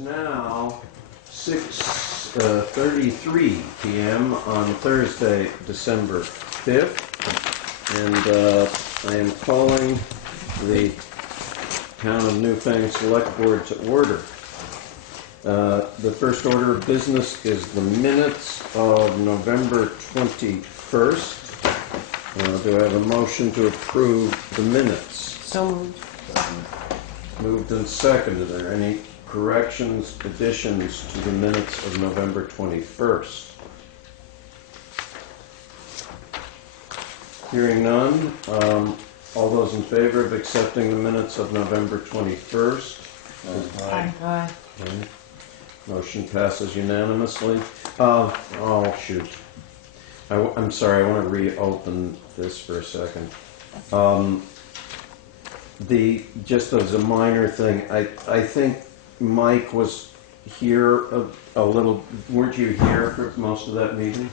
Now 6:33 p.m. on Thursday, December 5th, and I am calling the Town of Newfane Selectboard to order. The first order of business is the minutes of November 21st. Do I have a motion to approve the minutes? So moved. Moved and seconded. Are there any corrections, additions to the minutes of November 21st? Hearing none, all those in favor of accepting the minutes of November 21st? Aye. Aye. Okay. Motion passes unanimously. Oh, shoot. I'm sorry, I want to reopen this for a second. Just as a minor thing, I think Mike was here a little. Weren't you here for most of that meeting?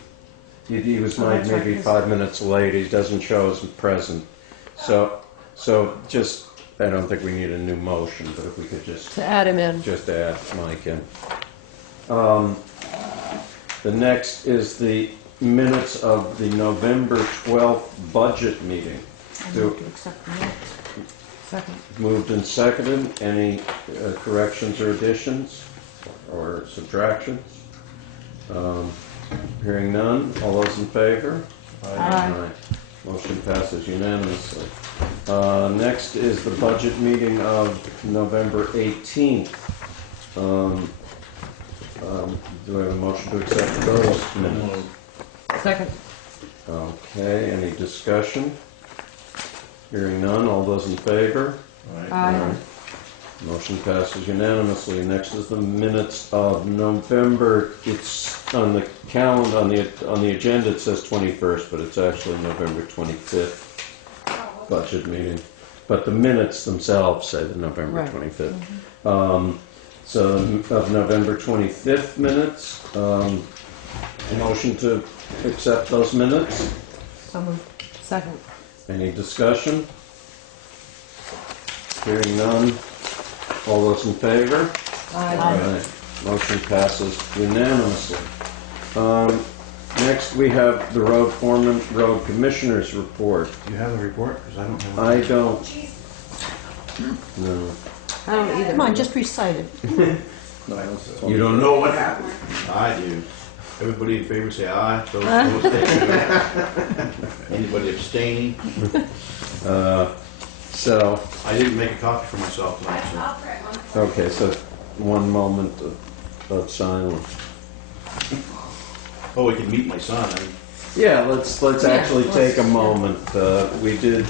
He was maybe 5 minutes late. He doesn't show as present. So just, I don't think we need a new motion, but if we could just to add him in. Just add Mike in. The next is the minutes of the November 12th budget meeting. I move to accept the minutes. Second. Moved and seconded. Any corrections or additions or subtractions? Hearing none. All those in favor? Aye. Motion passes unanimously. Next is the budget meeting of November 18th. Do I have a motion to accept those minutes? Second. Okay, any discussion? Hearing none, all those in favor? Aye. Motion passes unanimously. Next is the minutes of November. It's on the calendar, on the agenda it says 21st, but it's actually November 25th budget meeting. But the minutes themselves say the November 25th. So of November 25th minutes, motion to accept those minutes. So moved. Second. Any discussion? Hearing none. All those in favor? Aye. Motion passes unanimously. Next we have the road foreman, road commissioner's report. Do you have a report? Because I don't have one. I don't. No. I don't either. Come on, just recite it. You don't know what happened? I do. Everybody in favor say aye. Those opposed say no. Anybody abstaining? So. I didn't make a copy for myself tonight. So. Okay, so one moment of silence. Oh, we can meet my son. Yeah, let's actually take a moment. We did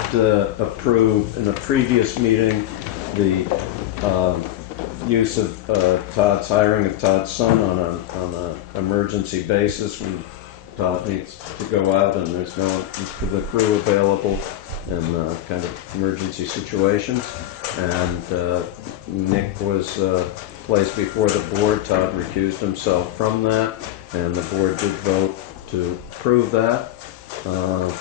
approve in a previous meeting the use of Todd's hiring of Todd's son on an emergency basis when Todd needs to go out and there's no the crew available in kind of emergency situations. And Nick was placed before the board. Todd recused himself from that, and the board did vote to approve that.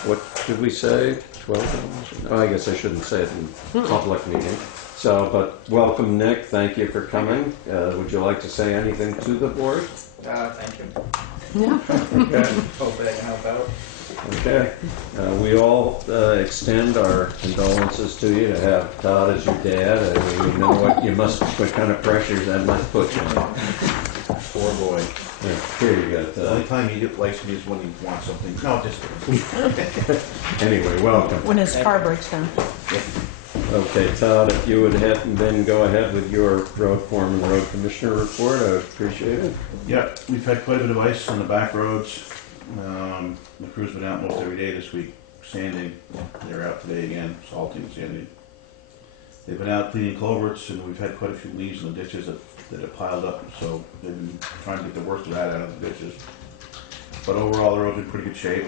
What did we say? $12? Oh, I guess I shouldn't say it in public meeting. So, but welcome, Nick. Thank you for coming. Would you like to say anything to the board? Thank you. Yeah. Okay. Hope that I can help out. Okay. We all extend our condolences to you to have Todd as your dad. I mean, we know what kind of pressures that must put you in. Poor boy. Yeah, here you go, The only Todd. time he likes me is when he wants something. No, just Anyway, welcome. When his car breaks down. Okay, Todd, if you would then go ahead with your road foreman, road commissioner report, I would appreciate it. Yeah, we've had quite a bit of ice on the back roads. The crew's been out most every day this week, sanding. They're out today again, salting and sanding. They've been out cleaning culverts, and we've had quite a few leaves in the ditches that have piled up, so they've been trying to get the worst of that out of the ditches. But overall, the road's in pretty good shape.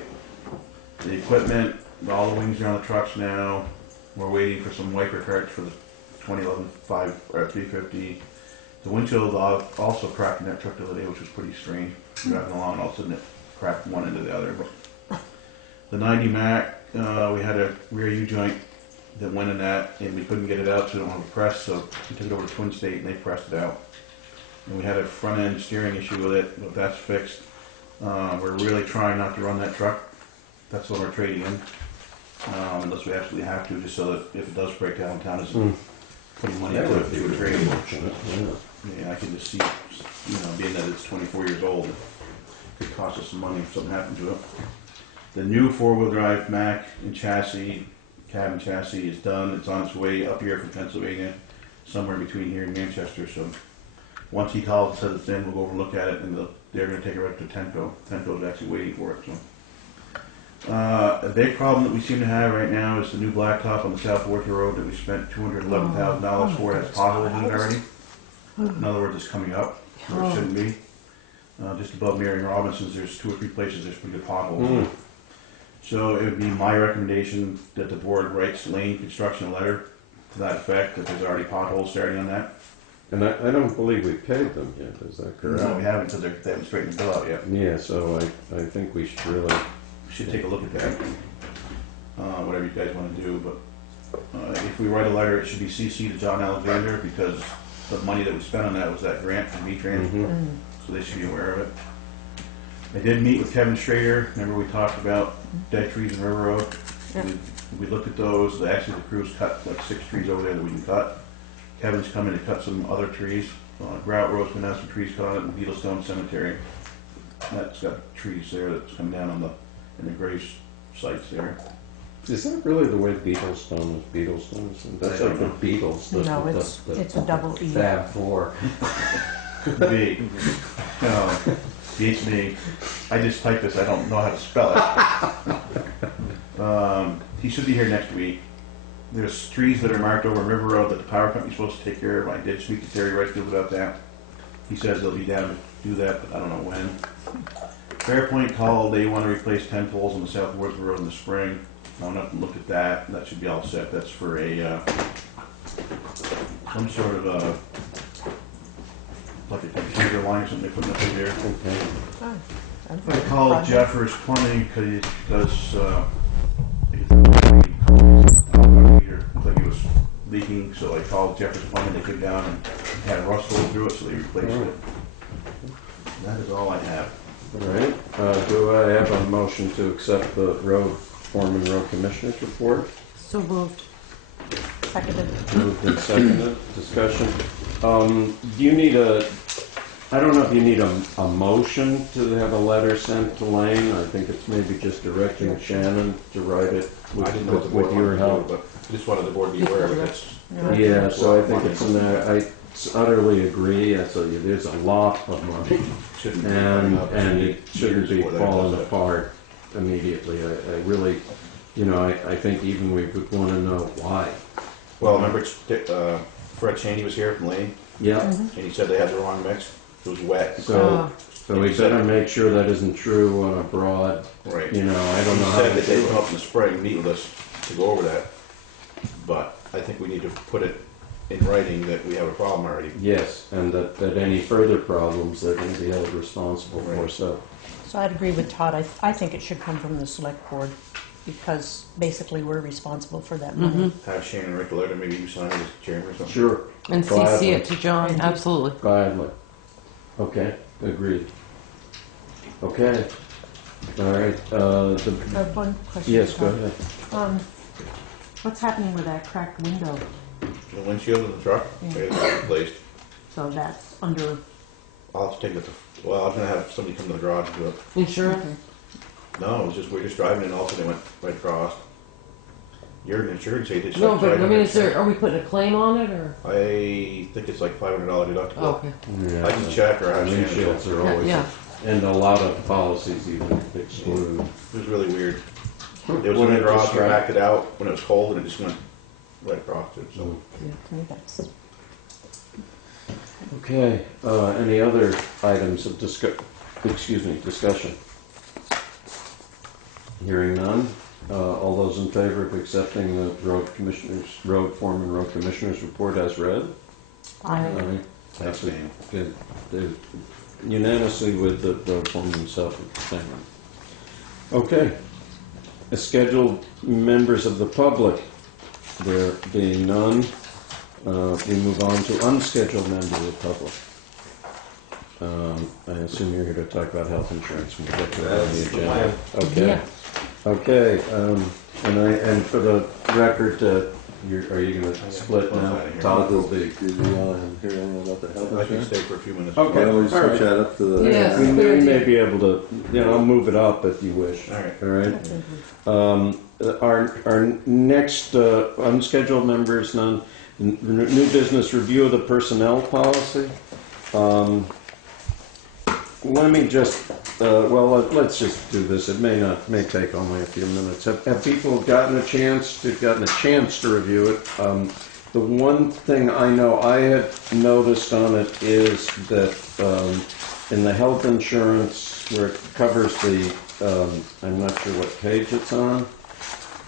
The equipment, all the wings are on the trucks now. We're waiting for some wiper carts for the 2011 350. The windshield also cracked in that truck the other day, which was pretty strange. Driving along, and all of a sudden it cracked one into the other. But the 90 Mac, we had a rear U-joint that went in that, and we couldn't get it out, so we don't have a press, so we took it over to Twin State, and they pressed it out. And we had a front-end steering issue with it, but that's fixed. We're really trying not to run that truck. That's what we're trading in, unless we absolutely have to, just so that if it does break down, town isn't putting money That into would it be to a trading. fortunate, yeah. Yeah, I can just see, being that it's 24 years old, it could cost us some money if something happened to it. The new four-wheel drive Mack and chassis, cab and chassis is done. It's on its way up here from Pennsylvania, somewhere between here and Manchester. So once he calls and says it's in, we'll go over and look at it, and they're going to take it right to Tenco. Tenco's actually waiting for it. So a big problem that we seem to have right now is the new blacktop on the South Worcester Road that we spent $211,000 for. It has potholes in it already. In other words, it's coming up where it shouldn't be. Just above Mary and Robinson's, there's 2 or 3 places there's pretty good potholes. So it would be my recommendation that the board writes Lane Construction a letter to that effect, that there's already potholes starting on that. And I don't believe we paid them yet, is that correct? No, we haven't, because they haven't straightened the bill out yet. Yeah, so I think we should really, We should take a look at that, whatever you guys want to do. But if we write a letter, it should be CC to John Alexander, because the money that we spent on that was that grant from V-Trans, so they should be aware of it. I did meet with Kevin Schrader. Remember we talked about dead trees in River Road? Yeah. We looked at those. Actually, the crew's cut like 6 trees over there that we can cut. Kevin's come in to cut some other trees. Grout Road's gonna have some trees cut on it, and Beetlestone Cemetery. That's got trees there that's come down in the grave sites there. is that really the way Beetlestone is? Beetlestone? That's I like don't the Beatles. No, it's a double E. Fab Four. Could be. No, beats me. I just typed this. I don't know how to spell it. He should be here next week. There's trees that are marked over River Road that the power company's supposed to take care of. I did speak to Terry Ricefield about that. He says they'll be down to do that, but I don't know when. Fairpoint called. They want to replace 10 poles on the South Worcester Road in the spring. I went up and looked at that. That should be all set. That's for a some sort of a like a computer line or something they put up through there. Okay. Oh, I called Jeffers Plumbing because looked like it was leaking, so I called Jeffers Plumbing. They came down and had rust go through it, so they replaced it. That is all I have. All right. Do I have a motion to accept the road foreman, road commissioner's report? So moved. Seconded. Moved and seconded. Discussion. Do you need I don't know if you need a motion to have a letter sent to Lane. I think it's maybe just directing Shannon to write it I didn't know what the board with your wanted to do, help. but I just wanted the board to be aware of it. That's Yeah, so I think it's in there. I utterly agree. There's a lot of money, shouldn't be and it shouldn't be years before that falling does that. apart immediately. I really, I think even we would want to know why. Well, remember Fred Cheney was here from Lane, Yeah. and he said they had the wrong mix. It was wet. So we better make sure that isn't true on a broad. Right. I don't He know how said to that they'd do come it. up in the spring, meet with us to go over that. But I think we need to put it in writing that we have a problem already. Yes, and that any further problems they're going to be held responsible for. Right. So So I'd agree with Todd. I think it should come from the select board because basically we're responsible for that money. Have Shannon write the letter, maybe you sign it as chairman or something. sure. And Gladly. CC it to John, absolutely. Gladly. Okay, agreed. Okay. All right. I have one question. Yes, for go Todd. ahead. What's happening with that cracked window? The windshield of the truck, Yeah. they had it replaced. So that's under I'll have to take it to, well, I was gonna have somebody come to the garage and do it. Insurance? No, it was just, we were just driving and all of a sudden they went right across. Your insurance agent. No, but I mean, are we putting a claim on it, or? I think it's like $500 deductible. Oh, okay. Yeah. I can check or have Shannon. Windshields are always, Yeah. and a lot of policies even exclude. It was really weird. It was in Wouldn't the it garage, we distract? backed it out when it was cold and it just went right across it, so. Okay, that's- Okay, any other items of discussion? Hearing none, all those in favor of accepting the road foreman road commissioners report as read? I, That's good. Unanimously with the road foreman himself. Okay, scheduled members of the public, there being none. We move on to unscheduled members of the public. I assume you're here to talk about health insurance. We'll get to that on the agenda. Okay. Yeah. Okay. And for the record, are you going to split now? Todd will be. Did you want to hear anything about the health I can insurance? stay for a few minutes. Okay. Why don't we All right. switch that up to the... Yeah. We good may idea. be able to, I'll move it up if you wish. All right. All right. Our next unscheduled members, none. New business review of the personnel policy. Let me just, let's just do this. It may take only a few minutes. Have people gotten a chance to review it? The one thing I know I had noticed on it is that in the health insurance where it covers the, I'm not sure what page it's on,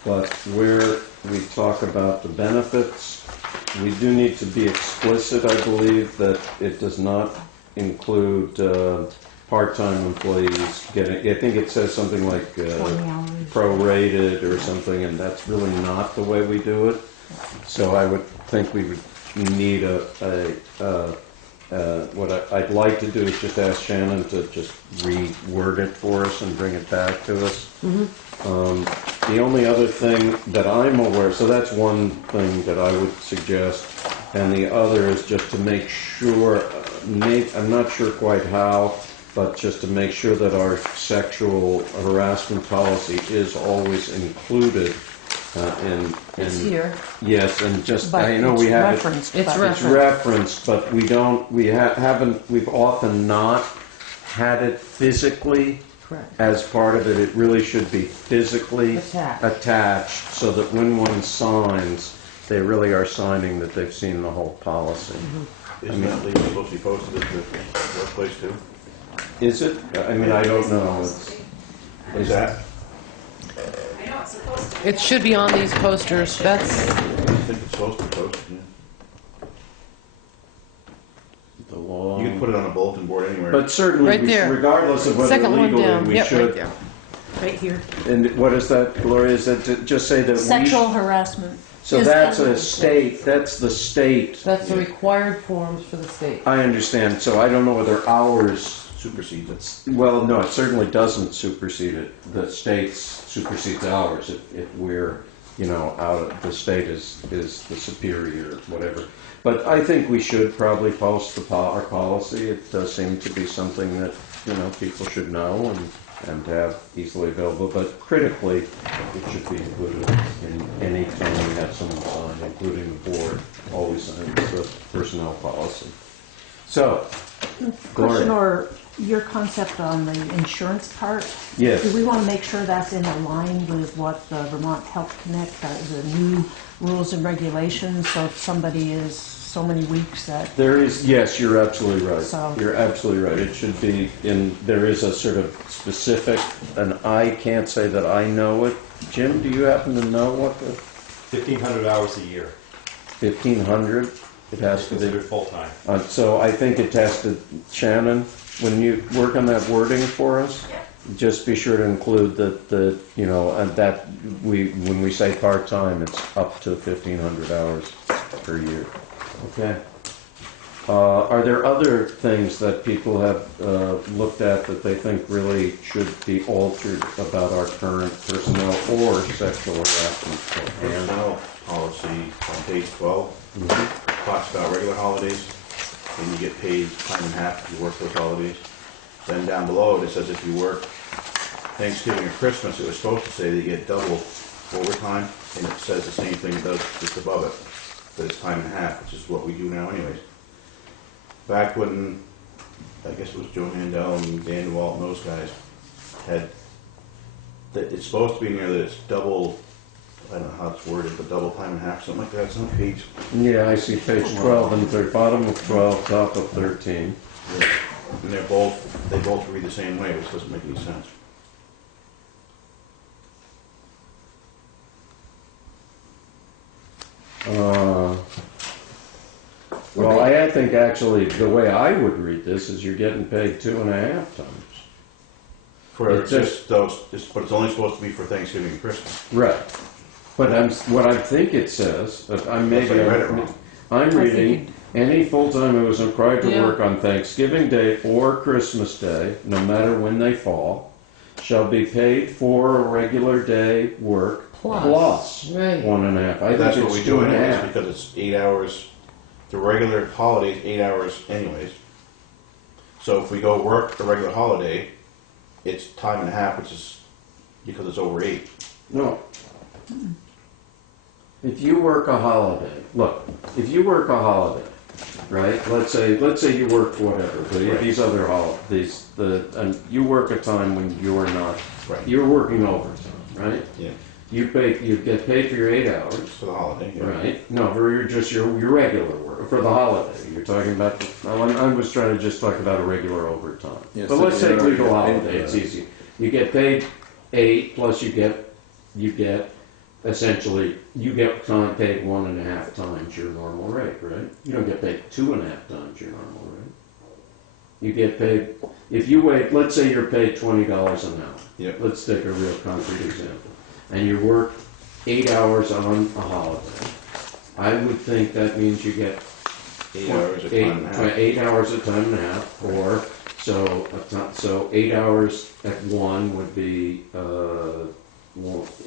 but where we talk about the benefits, we do need to be explicit, I believe, that it does not include part-time employees getting, I think it says something like 20 hours. prorated or something, and that's really not the way we do it. So I would think we would need what I'd like to do is just ask Shannon to just reword it for us and bring it back to us. The only other thing that I'm aware, so that's one thing that I would suggest, and the other is just to make sure, I'm not sure quite how, but just to make sure that our sexual harassment policy is always included It's here. Yes, and just, But I know it's we have it. referenced. It's but- It's referenced, but we don't, we've often not had it physically Correct. as part of it. It really should be physically attached so that when one signs, they really are signing that they've seen the whole policy. Isn't that legally supposed to be posted at the workplace too? Is it? I mean, I don't know. Is that? It should be on these posters. That's, I think it's supposed to be posted, yeah. The law. You can put it on a bulletin board anywhere. But certainly, Right there. regardless of whether second one legally down. we Yep, right should. there. Right here. And what is that, Gloria? Is that to just say that Sexual harassment. So is that's a covered. state, that's the state. That's the required forms for the state. I understand, so I don't know whether ours, Supersedes it. well, no, it certainly doesn't supersede it. The state's supersedes ours if we're, out of, the state is the superior, whatever. But I think we should probably post our policy. It does seem to be something that, people should know and have easily available, but critically, it should be included in any time we have someone sign, including the board, always signs the personnel policy. So, Question Gloria. or your concept on the insurance part? Yes. Do we want to make sure that's in line with what the Vermont Health Connect, the new rules and regulations? So if somebody is so many weeks that, There is, yes, you're absolutely right. So- You're absolutely right. It should be there is a sort of specific, and I can't say that I know it. Jim, do you happen to know what the 1,500 hours a year. 1,500? It has It's to be. considered full-time. So I think it has to, Shannon, when you work on that wording for us, just be sure to include and that when we say part-time, it's up to 1,500 hours per year. Okay. Are there other things that people have looked at that they think really should be altered about our current personnel or sexual harassment? Personnel policy on page 12 talks about regular holidays, and you get paid time and a half if you work those holidays. Then down below, it says if you work Thanksgiving or Christmas, it was supposed to say that you get double overtime, and it says the same thing it does just above it, that it's time and a half, which is what we do now anyways. Back when, I guess it was Joe Mandel and Dan DeWalt and those guys had, that it's supposed to be in there that it's double, I don't know how it's worded, but double time and a half, something like that, some page. Yeah, I see page 12 and bottom of 12, top of 13. And they both read the same way, which doesn't make any sense. Well, I think actually the way I would read this is you're getting paid 2.5 times. For It's just those, but it's only supposed to be for Thanksgiving and Christmas. Right. But what I think it says, I'm Unless I read it wrong. I'm reading, any full-time who is required to Yeah. work on Thanksgiving Day or Christmas Day, no matter when they fall, shall be paid for a regular day work plus Right. 1.5. I That's think what we it's do 2.5. anyways, because it's 8 hours, the regular holiday's 8 hours anyways. So if we go work the regular holiday, it's time and a half, which is because it's over 8. No. If you work a holiday, look, if you work a holiday, right? Let's say you work whatever, Right. these other holidays, and you work a time when you're not, Right. you're working overtime, right? Yeah. You get paid for your 8 hours, For the holiday, yeah. right? No, for your regular work, for the holiday. You're talking about, I was trying to just talk about a regular overtime. Yeah, But so let's you take already legal get paid holiday, for it's that. easy. You get paid 8 plus you get essentially, you get paid 1.5 times your normal rate, right? You don't get paid 2.5 times your normal rate. You get paid, if you wait, let's say you're paid $20 an hour. Yep. Let's take a real concrete example. And you work 8 hours on a holiday. I would think that means you get 8 hours at time and a half. 8 hours at time and a half, or so 8 hours at 1 would be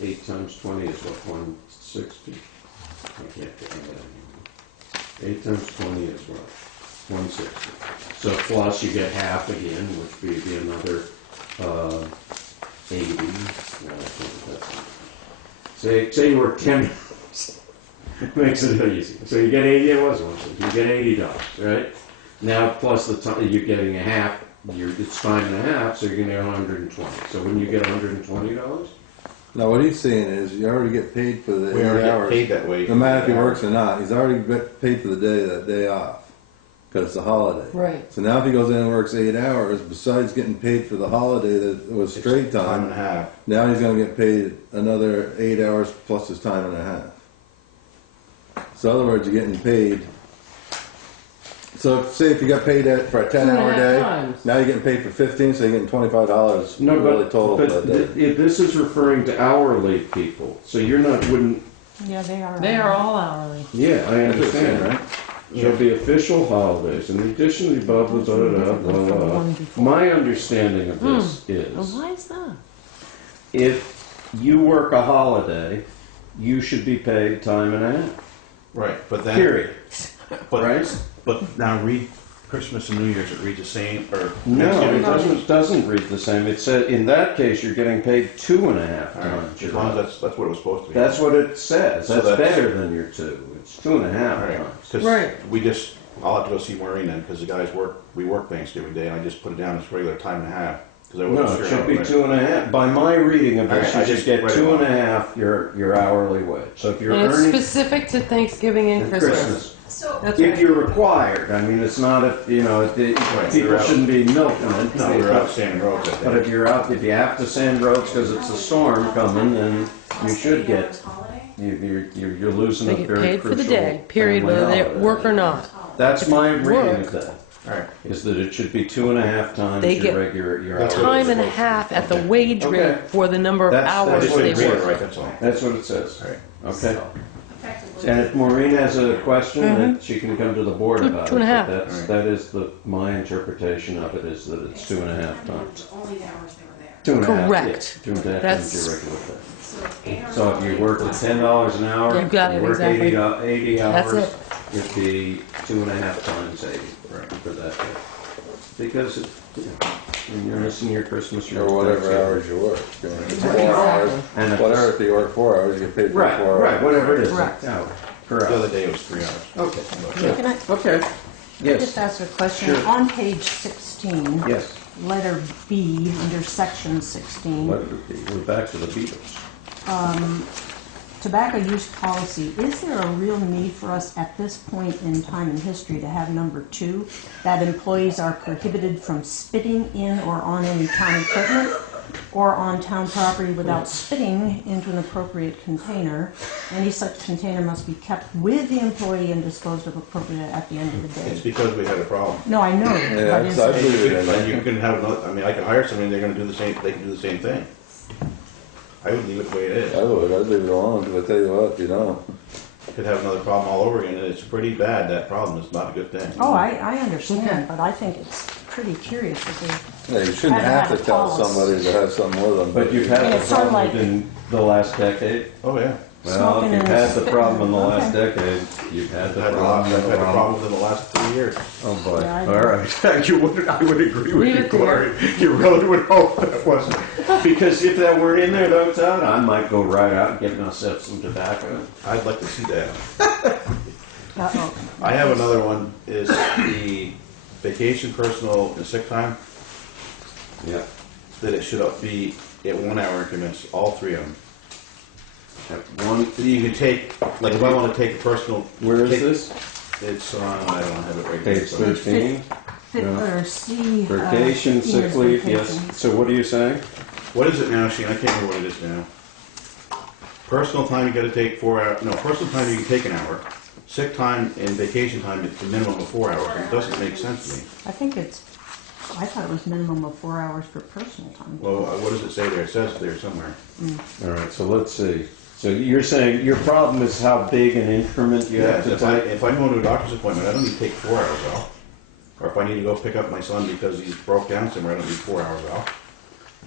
8 times 20 is what, 160? I can't get that anymore. 8 times 20 is what, 160. So plus you get half again, which would be another 80. No, I think that's, say you work 10 hours. Makes it easy. So you get 80, it was 160. You get $80, right? Now plus the time, you're getting a half, it's time and a half, so you're going to get 120. So when you get $120? No, what he's saying is you already get paid for the We 8 already get hours. paid that way. No matter if he works or not, he's already paid for the that day off. Because it's a holiday. Right. So now if he goes in and works 8 hours, besides getting paid for the holiday that was straight Time time, and a half. now he's going to get paid another 8 hours plus his time and a half. So in other words, you're getting paid. So say if you got paid for a 10-hour 2.5 day, times. now you're getting paid for 15, so you're getting $25 No, really but, total but for that day. this is referring to hourly people. So you're not, wouldn't, Yeah, they are. They are all hourly. yeah, I That's what it's saying, understand. right? Shall be official holidays. In addition to the above, blah, blah, blah, blah, blah. My understanding of this Oh, is, why is that? if you work a holiday, you should be paid time and a half, Right, but then. period. But, Right? But now read Christmas and New Year's, it reads the same, or No, Thanksgiving, it Christmas. doesn't read the same. It said, in that case, you're getting paid 2.5 All right, times. as your long holiday. as that's what it was supposed to be. That's what it says. So That's that's- better than your 2. It's 2.5 All right, times. 'cause Right. we just, I'll have to go see Maureen then, because the guys we work Thanksgiving Day, and I just put it down as regular time and a half, because I No, wasn't it sure. should be how- 2.5. By my reading of All this, right, you I should just get read it 2.5 your hourly wage. So if you're And it's earning specific to Thanksgiving and Christmas. So, That's if right. you're required, I mean, it's not if people you're out. shouldn't be milking it. No, we were out sanding roads that But day. if you're out, if you have to sand roads because it's a storm coming, then you should get. You're losing They a get very paid crucial for the day, period, family whether they holiday. work or not. That's my reading work, of that. All right, Is that it should be 2.5 times They your get regular That's hourly. Time and a half at the Okay. wage Okay. rate for the number of That's I hours just what they didn't it read says. it right, that's all. That's what it says. All right. Okay. effectively. And if Maureen has a question, then she can come to the board Two- about it. 2.5. But that is my interpretation of it is that it's 2.5 times. Only the hours they were there. 2.5. Correct. Yeah, 2.5 That's- times your regular pay. So 8 hours. So if you work at $10 an hour, You got it, you work exactly. 80 hours, That's it. it'd be 2.5 times 80 Right. for that day. Because when you're missing your Christmas, Or whatever hours you work. You know, it's 4 hours. And if Whatever, if you work 4 hours, you get paid for Right, 4 hours. right, whatever it is. Correct. Yeah, The correct. other day it was 3 hours. Okay, Can I okay. just Yes, ask a question? Sure. On page 16, yes. letter B, under section 16, Let it be. We're back to the Beatles. tobacco use policy, is there a real need for us at this point in time in history to have number 2, that employees are prohibited from spitting in or on any town equipment or on town property without spitting into an appropriate container? Any such container must be kept with the employee and disposed of appropriately at the end of the It's day. because we had a problem. No, I know, Yeah, but is so I it, believe it in And you that. can have another, I mean, I can hire somebody, they're gonna do the same, they can do the same thing. I would leave it the way it is. I'd leave it alone, because I tell you what, you don't. Could have another problem all over again, and it's pretty bad, that problem, it's not a good thing. oh, I understand, but I think it's pretty curious that they, Yeah, you shouldn't have to tell somebody to have something with them. But you've had Yeah, the it's sort of problem like- in the last decade? Oh, yeah. Well, Smoking if you've and had the spitting. problem in the last Okay. decade, you've had I've the had a lot, problem I've in had the the long. problem within the last 3 years. Oh, boy. Yeah, I All know. right. I would agree with Leave you, it there. Corey. You really would hope that wasn't. Because if that weren't in there, though, Todd, I might go right out and get myself some tobacco. I'd like to see that. uh-oh. I have another one, is the vacation, personal, and sick time, Yeah. that it should be at 1 hour increments, all 3 of them. One, You can take, like, if I wanna take a personal. where is take- this? It's on, I don't have it right here. Page but- 13. Or C. Vacation, 15 sick is leave, yes. vacation. So what are you saying? What is it now, Shane? I can't remember what it is now. Personal time, you gotta take 4 hours, no, personal time, you can take an hour. Sick time and vacation time, it's a minimum of 4 hours. It doesn't make sense to me. I think I thought it was minimum of 4 hours for personal time. Well, what does it say there? It says there somewhere. All right, so let's see. So you're saying your problem is how big an increment you have to If I, take? if I go to a doctor's appointment, I don't need to take 4 hours off. Or if I need to go pick up my son because he's broke down somewhere, I don't need 4 hours off.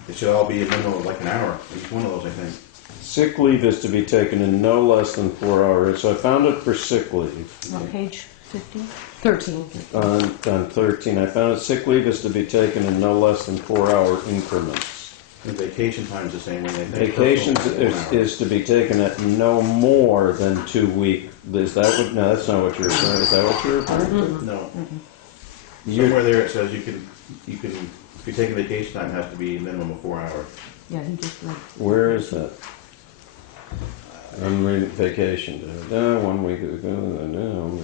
It should all be a minimum of like an hour, each one of those, I think. Sick leave is to be taken in no less than 4 hours. So I found it for sick leave. On page 15? 13. On 13, I found sick leave is to be taken in no less than 4-hour increments. And vacation time's the same way. I think. Vacations Personal, 1 hour. is to be taken at no more than 2 weeks. Is that what? No, that's not what you're referring. Is that what you're referring to? No. You're- Somewhere there it says you can, if you're taking vacation time, it has to be a minimum of 4 hours. Yeah, he just read. Where is that? I'm reading vacation. 1 week ago. No,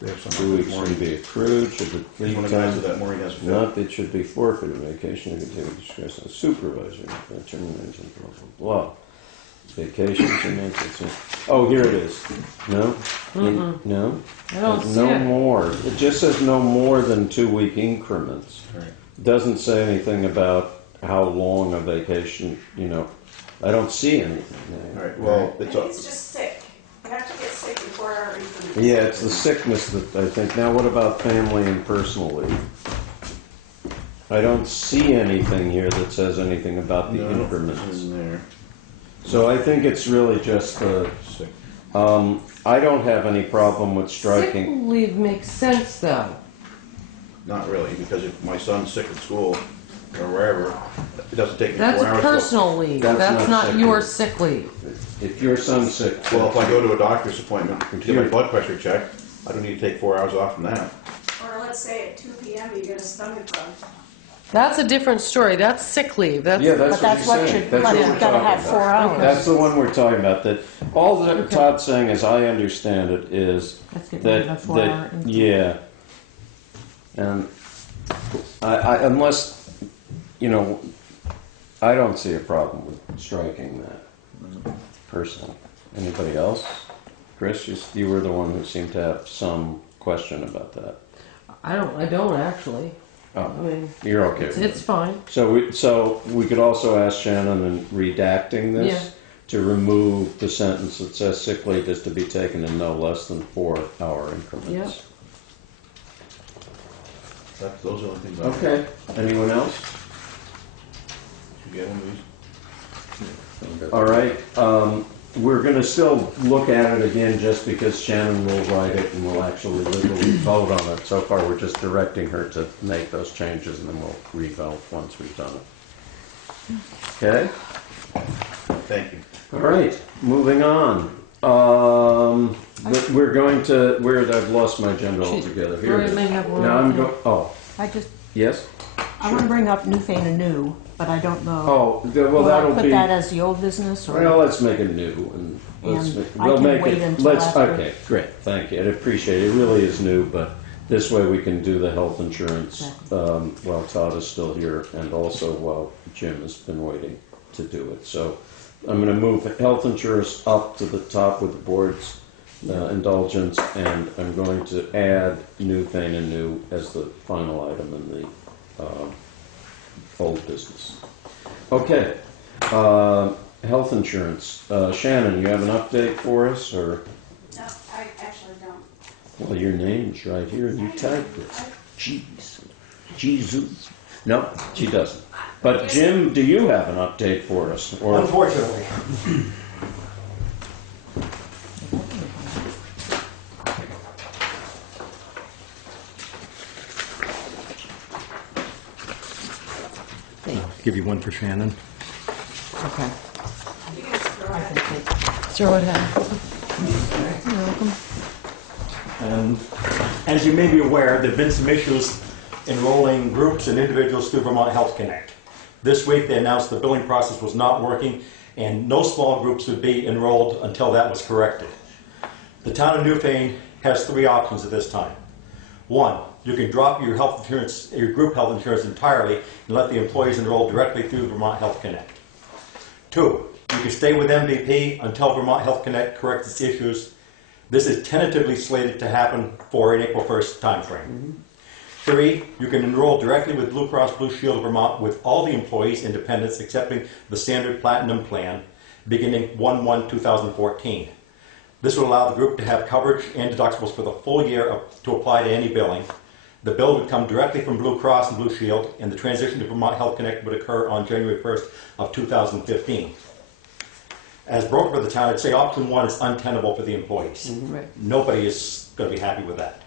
They have some 2 weeks more. should be accrued. Should One the leave of the guys time with that Maureen has to not that should be forfeited. Vacation to continue discretion of the supervisor. Termination, blah, blah, blah. Vacations and that's oh, here it is. No? No? I don't see No it. more. It just says no more than 2-week increments. Right. Doesn't say anything about how long a vacation, I don't see anything All there. right, well, It's just sick. You have to get sick before our increment. Yeah, it's the sickness that I think. Now what about family and personal leave? I don't see anything here that says anything about the no, increments. in there. So I think it's really just Sick. I don't have any problem with striking. Sick leave makes sense, though. Not really, because if my son's sick at school or wherever, it doesn't take me That's 4 hours. personal leave. That's That's not not sick your leave. sick leave. If your son's sick, Well, if I go to a doctor's appointment to get my blood pressure checked, I don't need to take 4 hours off from that. Or let's say at 2 p.m. you get a stomach bug. That's a different story. That's sick leave. That's yeah, that's But that's what what you're should, saying. That's but what you've we're gotta talking have about. 4 hours. That's the one we're talking about. That all that Todd's saying, as I understand it, is Let's get rid of that the 4 hour. yeah, and I unless I don't see a problem with striking that personally. Anybody else? Chris, you were the one who seemed to have some question about that. I don't actually. I Oh, mean, you're okay with it's it. fine. So we could also ask Shannon in redacting this Yeah. to remove the sentence that says sick leave is to be taken in no less than 4-hour increments. Those are the things I Okay. Anyone else? You get one of these? All right. we're gonna still look at it again just because Shannon will write it and we'll actually literally vote on it. So far, we're just directing her to make those changes and then we'll re-vote once we've done it. Okay? Thank you. All right, moving on. We're going to, I've lost my agenda altogether. Here it is. may have one. Now I'm go, oh, I just, yes? I want to bring up Newfane anew, but I don't know. Oh, well, Will I that'll put be, that as the old business or? well, let's make it new and let's And make, I we'll can make wait it, until let's, after. okay, great, thank you. I appreciate it. It really is new, but this way we can do the health insurance while Todd is still here and also while Jim has been waiting to do it. So I'm going to move health insurance up to the top with the board's indulgence, and I'm going to add Newfane and New as the final item in the old business. Okay, health insurance. Shannon, you have an update for us, or? No, I actually don't. Well, your name's right here, and you typed it. Jeez. Jesus. No, she doesn't. But Jim, do you have an update for us? Or Unfortunately. Give you one for Shannon. Okay. You can just throw I it. can take. Throw it out. You're welcome. And as you may be aware, there have been some issues enrolling groups and individuals through Vermont Health Connect. This week they announced the billing process was not working and no small groups would be enrolled until that was corrected. The town of Newfane has three options at this time. One, you can drop your health insurance, your group health insurance entirely and let the employees enroll directly through Vermont Health Connect. Two, you can stay with MVP until Vermont Health Connect corrects its issues. This is tentatively slated to happen for an April 1st timeframe. Three, you can enroll directly with Blue Cross Blue Shield of Vermont with all the employees and dependents accepting the standard platinum plan beginning 1/1/2014. This will allow the group to have coverage and deductibles for the full year to apply to any billing. The bill would come directly from Blue Cross and Blue Shield, and the transition to Vermont Health Connect would occur on January 1st of 2015. As broker for the town, I'd say option one is untenable for the employees. Right. Nobody is going to be happy with that.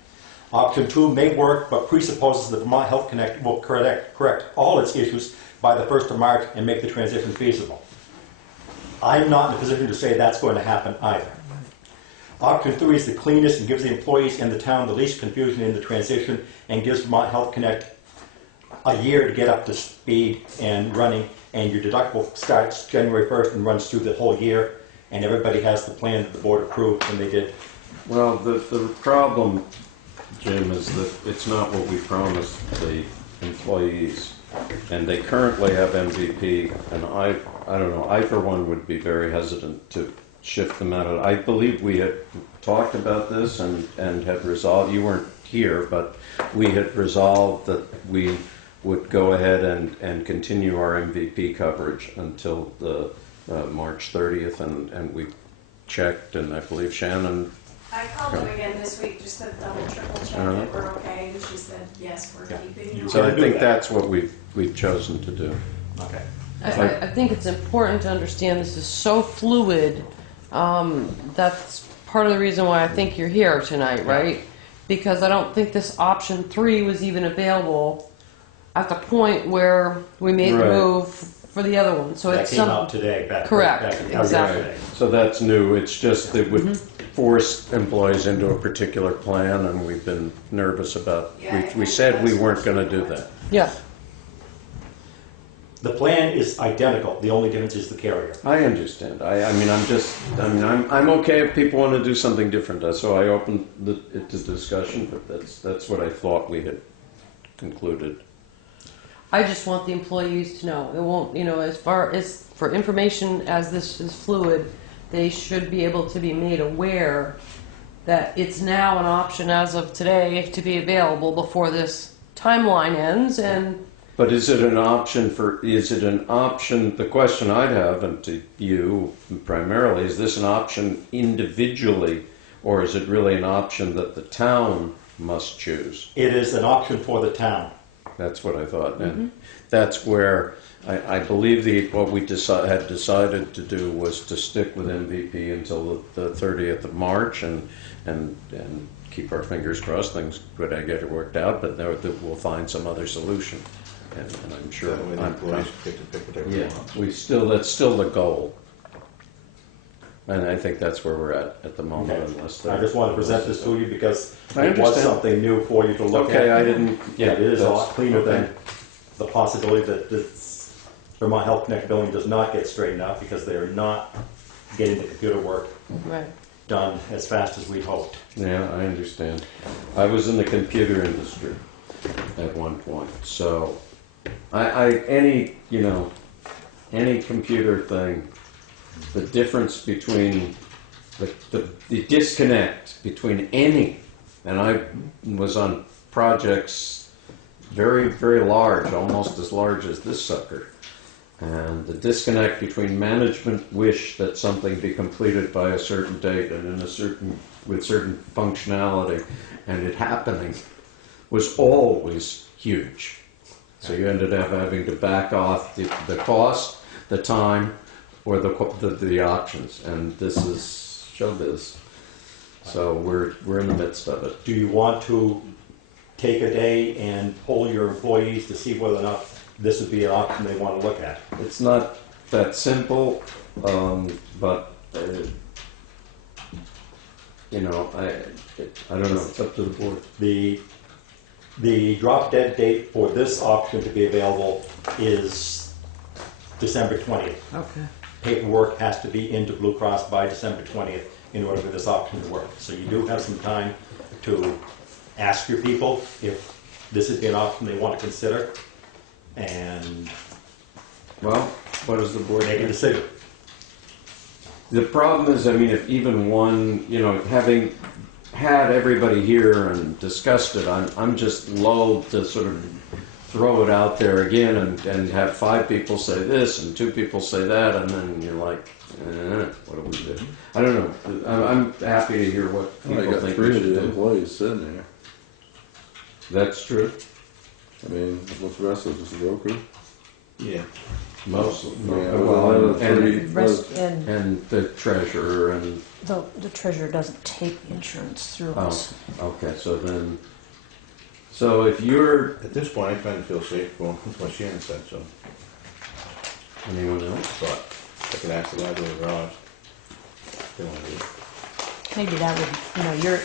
Option two may work, but presupposes that Vermont Health Connect will correct all its issues by the 1st of March and make the transition feasible. I'm not in a position to say that's going to happen either. Option three is the cleanest and gives the employees and the town the least confusion in the transition and gives Vermont Health Connect a year to get up to speed and running, and your deductible starts January 1st and runs through the whole year, and everybody has the plan that the board approved when they did. well, the problem, Jim, is that it's not what we promised the employees, and they currently have MVP, and I don't know. I for one would be very hesitant to shift them out. I believe we had talked about this and had resolved. You weren't here, but we had resolved that we would go ahead and continue our MVP coverage until the March 30th, and we checked, and I believe Shannon. I called them again this week just to double, triple check that we're okay, and she said, yes, we're keeping. So I do think that. that's what we've chosen to do. Okay. I think it's important to understand this is so fluid. That's part of the reason why I think you're here tonight, right? Because I don't think this option 3 was even available at the point where we made the Right. move for the other one. So That it's came some out today. correct, back exactly. today. So that's new. It's just it would force employees into a particular plan, and we've been nervous about. We said we weren't going to do that. Yeah. The plan is identical. The only difference is the carrier. I understand. I'm okay if people want to do something different. So I opened it to discussion, but that's what I thought we had concluded. I just want the employees to know. It won't, as far as for information as this is fluid, they should be able to be made aware that it's now an option as of today to be available before this timeline ends. And But is it an option? The question I'd have, and to you primarily, is this an option individually, or is it really an option that the town must choose? It is an option for the town. That's what I thought. And that's where I believe what we had decided to do was to stick with MVP until the 30th of March and keep our fingers crossed things could get it worked out, but we'll find some other solution. And I'm sure. That way the employees get to pick whatever they Yeah, want. that's still the goal. And I think that's where we're at the moment, Okay. unless I just want to present this to you because I it was understand. something new for you to look at. Okay, I didn't. Yeah, it is a lot that's- cleaner okay. than the possibility that this Vermont Health Connect billing does not get straightened out because they are not getting the computer work Right. done as fast as we hoped. Yeah, I understand. I was in the computer industry at one point, so any computer thing, the difference between the disconnect between any, and I was on projects very, very large, almost as large as this sucker. And the disconnect between management wish that something be completed by a certain date and with certain functionality and it happening was always huge. So you ended up having to back off the cost, the time, or the options. And this is showbiz. So we're in the midst of it. Do you want to take a day and poll your employees to see whether or not this would be an option they want to look at? It's not that simple, but I don't know. It's up to the board. The drop dead date for this option to be available is December 20th. Okay. Paperwork has to be into Blue Cross by December 20th in order for this option to work. So you do have some time to ask your people if this is an option they want to consider and Well, what does the board make a think? decision. The problem is, if even one, having had everybody here and discussed it, I'm just loath to sort of throw it out there again and have 5 people say this and 2 people say that, and then you're like, what do we do? I don't know. I'm happy to hear what Well, I people got think 3 we of should the do. employees sitting there. That's true. I mean, what's the rest of it, just a broker? Yeah. Most, Yeah, well, three- and, Rest, and and the treasurer and, the treasurer doesn't take insurance through oh, us. okay, so if you're, At this point, I kind of feel safe going with what Shannon said, so. anyone else? But I could ask the guy to the garage. If they want to do it. Maybe that would,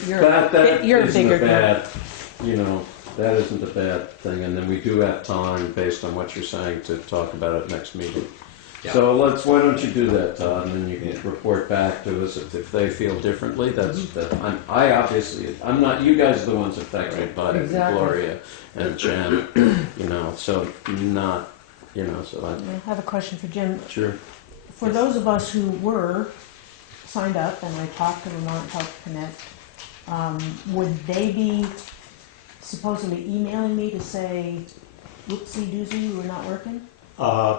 you're That you're a isn't bigger a group. bad, that isn't a bad thing, and then we do have time, based on what you're saying, to talk about it next meeting. Yeah. So why don't you do that, Todd, and then you can Yeah. report back to us if they feel differently. I'm not, you guys are the ones affected by it, Exactly. Gloria and Jen, so not, so I have a question for Jim. sure. For those of us who were signed up and I talked to Vermont Health Connect, would they be supposedly emailing me to say, whoopsie doozy, we're not working?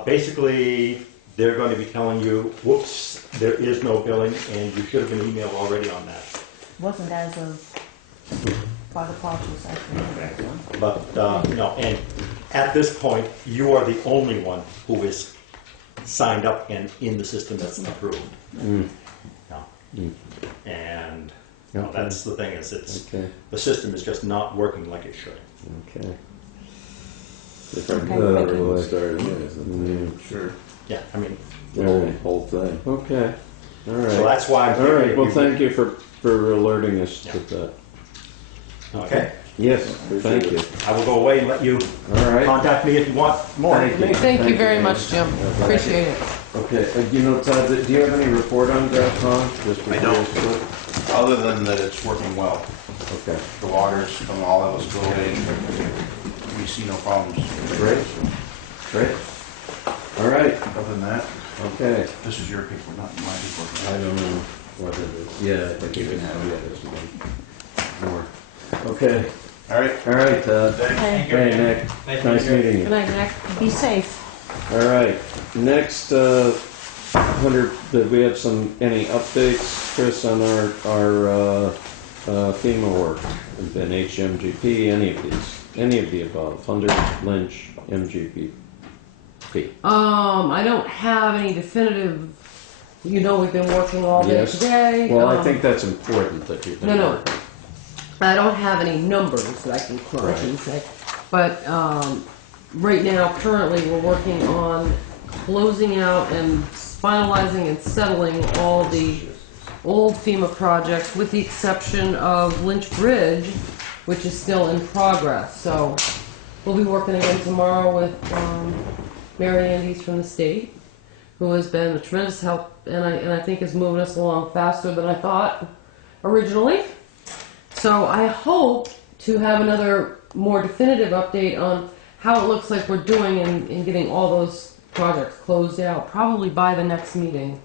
Basically, they're going to be telling you, whoops, there is no billing, and you should have been emailed already on that. Wasn't as of 5 o'clock this afternoon. But, no, and at this point, you are the only one who is signed up and in the system that's approved. Mm, No. Mm. And Okay. that's the thing, is Okay, the system is just not working like it should. okay. If I Okay, could, thank I you. would start anyways. Sure. Yeah, I mean, The whole thing. Okay, all right. so that's why I'm All right, giving well, you- thank you for alerting us to that. Okay, Yes, thank you. I will go away and let you All right. contact me if you want more Thank you. information. Thank you very much, Jim. Appreciate it. Okay, Todd, do you have any report on DEFCON? I don't. Other than that it's working well. Okay, The water's from all of us flowing. We see no problems. great, great. All right, Other than that, okay. this is your paper, not my I paper. don't know what it is. Yeah, I think you can have it. There's more. Okay, All right. all right, Todd. Okay, Hey, Nick, nice meeting you. Good night, Nick. be safe. All right, next, did we have any updates, Chris, on our FEMA work? Been HMGP, any of the above, Thunder, Lynch, MGP? Pete? I don't have any definitive. We've been working all day Yes. today. Well, I think that's important that you've been No. working. I don't have any numbers that I can say, but right now, currently, we're working on closing out and finalizing and settling all the old FEMA projects, with the exception of Lynch Bridge, which is still in progress. So we'll be working again tomorrow with Mary Andes from the state, who has been a tremendous help, and I think is moving us along faster than I thought originally. So I hope to have another more definitive update on how it looks like we're doing in getting all those projects closed out, probably by the next meeting.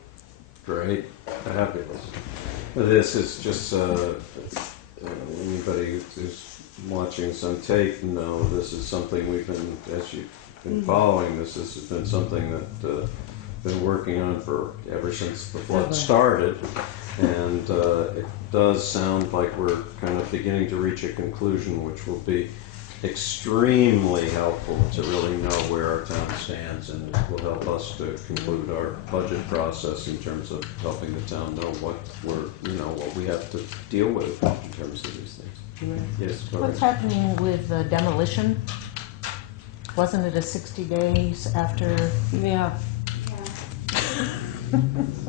Great, fabulous. This is just anybody who's watching some tape know this is something we've been, as you've been following, this has been something that been working on for ever since the flood started, and it does sound like we're kind of beginning to reach a conclusion, which will be extremely helpful to really know where our town stands, and it will help us to conclude our budget process in terms of helping the town know what what we have to deal with in terms of these things. Yes. What's happening with the demolition? Wasn't it a 60 days after? Yeah. Yeah.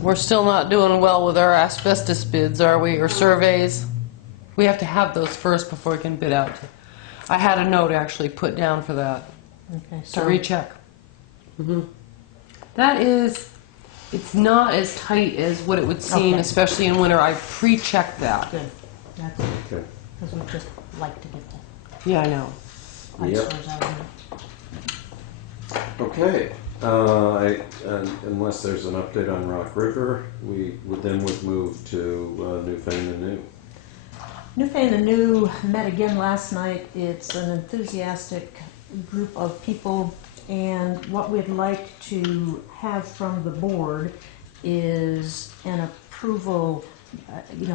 We're still not doing well with our asbestos bids, are we, or surveys? We have to have those first before we can bid out. I had a note actually put down for that, Okay, to recheck. That is, it's not as tight as what it would seem, Okay. especially in winter. I pre-checked that. Good. That's Okay. because we just like to get the Yeah, I know. Yep. eyesores out of it. Okay. Unless there's an update on Rock River, we would move to Newfane and New. Newfane and New met again last night. It's an enthusiastic group of people, and what we'd like to have from the board is an approval,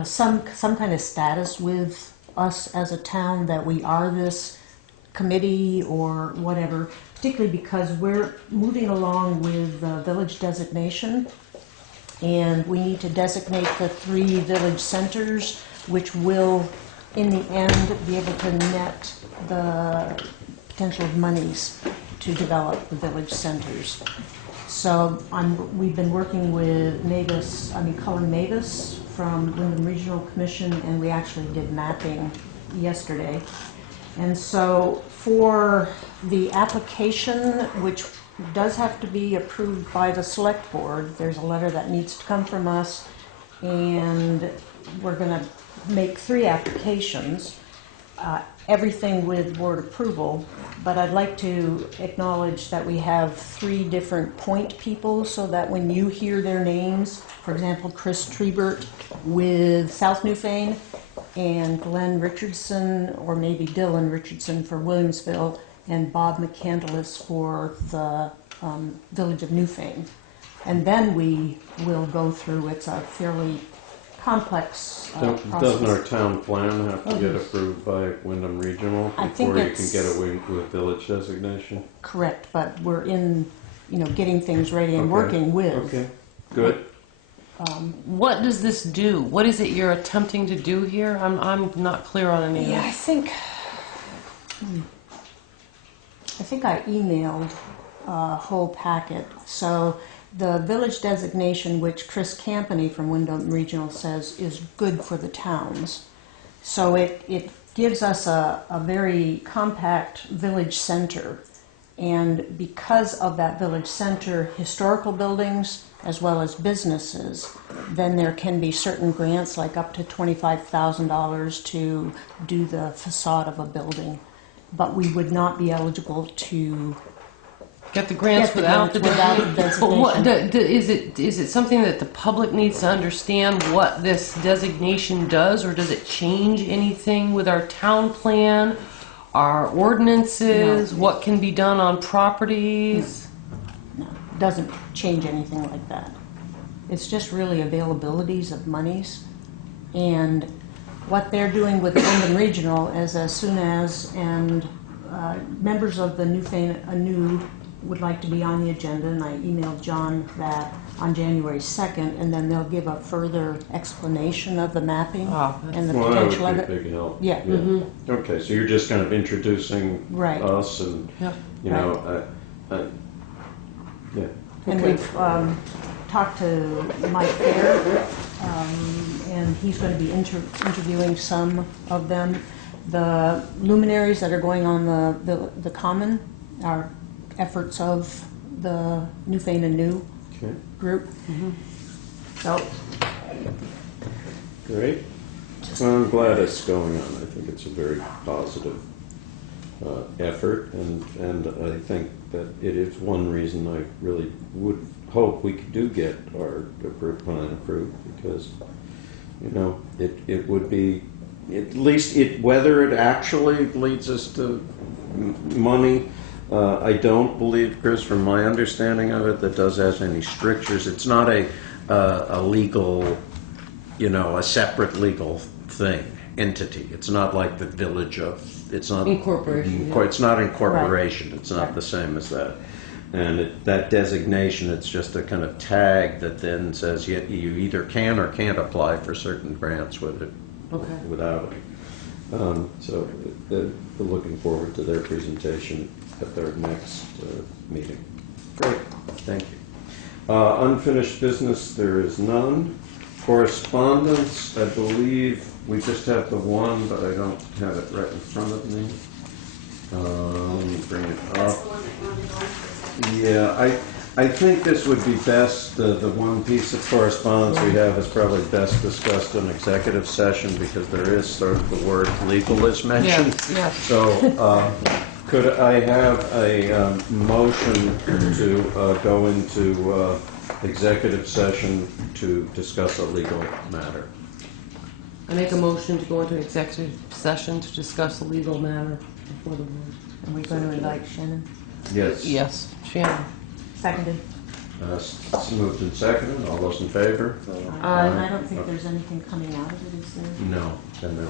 some kind of status with us as a town that we are this committee or whatever, particularly because we're moving along with the village designation, and we need to designate the 3 village centers, which will, in the end, be able to net the potential monies to develop the village centers. So we've been working with Cullen Mavis from Wyndham Regional Commission, and we actually did mapping yesterday. And so for the application, which does have to be approved by the select board, there's a letter that needs to come from us, and we're going to make 3 applications, everything with board approval. But I'd like to acknowledge that we have 3 different point people, so that when you hear their names, for example, Chris Trebert with South Newfane, and Glenn Richardson, or maybe Dylan Richardson for Williamsville, and Bob McCandless for the village of Newfane. And then we will go through, it's a fairly complex Doesn't process. our town plan have to get approved by Wyndham Regional I think before you can it's- get away with village designation? Correct, but we're in, getting things ready and Okay. working with. Okay, good. What does this do? What is it you're attempting to do here? I'm not clear on any of Yeah, it. I think I emailed a whole packet. So the village designation, which Chris Campany from Wyndham Regional says is good for the towns. So it gives us a very compact village center. And because of that village center, historical buildings as well as businesses, then there can be certain grants, like up to $25,000 to do the facade of a building. But we would not be eligible to Get the grants Get the without the grants without the designation. But what, designation. is it something that the public needs to understand what this designation does, or does it change anything with our town plan, our ordinances, No. what can be done on properties? No, it doesn't change anything like that. It's just really availabilities of monies. And what they're doing with Wyndham Regional is as soon as, members of the Newfane Anew would like to be on the agenda, and I emailed John that on January 2nd, and then they'll give a further explanation of the mapping Oh, and the Well, potential that of would be a it. big help. Yeah. Okay, so you're just kind of introducing Right. us and, Yeah. you know, yeah. And Okay. we've talked to Mike Fair, and he's going to be interviewing some of them. The luminaries that are going on the common are efforts of the Newfane and New Okay, group. So, great. Well, I'm glad it's going on. I think it's a very positive effort, and I think that it is one reason I really would hope we do get our plan approved, because, you know, it would be, at least whether it actually leads us to money, I don't believe, Chris, from my understanding of it, that does has any strictures. It's not a legal, you know, a separate legal thing, entity. It's not like the village of, it's not Incorporation, yeah. It's not incorporation. Right. It's not Right. the same as that. And that designation, it's just a kind of tag that then says you either can or can't apply for certain grants with it, Okay. without it. So we're looking forward to their presentation at their next meeting. Great, thank you. Unfinished business, there is none. Correspondence, I believe we just have the one, but I don't have it right in front of me. Let me bring it That's up. the one that you wanted to go into. Yeah, I think this would be best, the one piece of correspondence we have is probably best discussed in executive session, because there is sort of the word legal is mentioned. Yes. So, could I have a motion to go into executive session to discuss a legal matter? I make a motion to go into executive session to discuss a legal matter before the board. are we going to invite Shannon? Yes. Yes, Shannon. Seconded. It's moved and seconded. All those in favor? And I don't think there's anything coming out of it, is there? No. Then no.